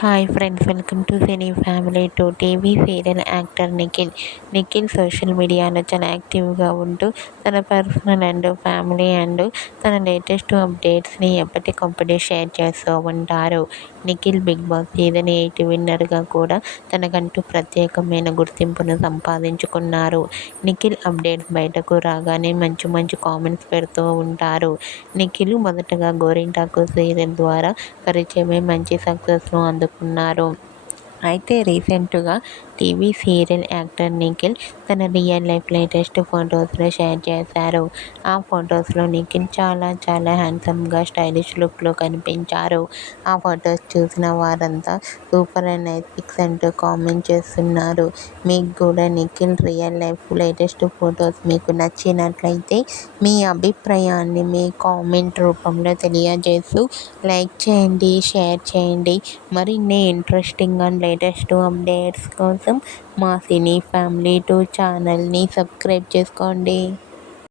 Hi friends, welcome to cine family. TV serial actor Nikhil social మీడియాలో చాలా యాక్టివ్గా ఉంటూ తన పర్సనల్ అండ్ ఫ్యామిలీ అండ్ తన లేటెస్ట్ అప్డేట్స్ని ఎప్పటికప్పుడు షేర్ చేస్తూ ఉంటారు. నిఖిల్ బిగ్ బాస్ సీజన్ 8 విన్నర్గా కూడా తనకంటూ ప్రత్యేకమైన గుర్తింపును సంపాదించుకున్నారు. నిఖిల్ అప్డేట్స్ బయటకు రాగానే మంచి మంచి కామెంట్స్ పెడుతూ ఉంటారు. నిఖిల్ మొదటగా గోరింటాకు సీరియల్ ద్వారా పరిచయమై మంచి సక్సెస్ను అందుకున్నారు. అయితే రీసెంట్గా టీవీ సీరియల్ యాక్టర్ నిఖిల్ తన రియల్ లైఫ్ లేటెస్ట్ ఫొటోస్ను షేర్ చేశారు. ఆ ఫొటోస్లో నిఖిల్ చాలా చాలా హ్యాండ్సమ్గా స్టైలిష్ లుక్లో కనిపించారు. ఆ ఫొటోస్ చూసిన వారంతా సూపర్ అండ్ నైస్ పిక్స్ అంటూ కామెంట్ చేస్తున్నారు. మీకు కూడా Nikhil real life latest photos మీకు నచ్చినట్లయితే మీ అభిప్రాయాన్ని మీ కామెంట్ రూపంలో తెలియజేస్తూ లైక్ చేయండి, షేర్ చేయండి. మరిన్ని ఇంట్రెస్టింగ్ అండ్ లేటెస్ట్ అప్డేట్స్ కోసం మా సినీ ఫ్యామిలీ 2 ఛానల్ని సబ్స్క్రైబ్ చేసుకోండి.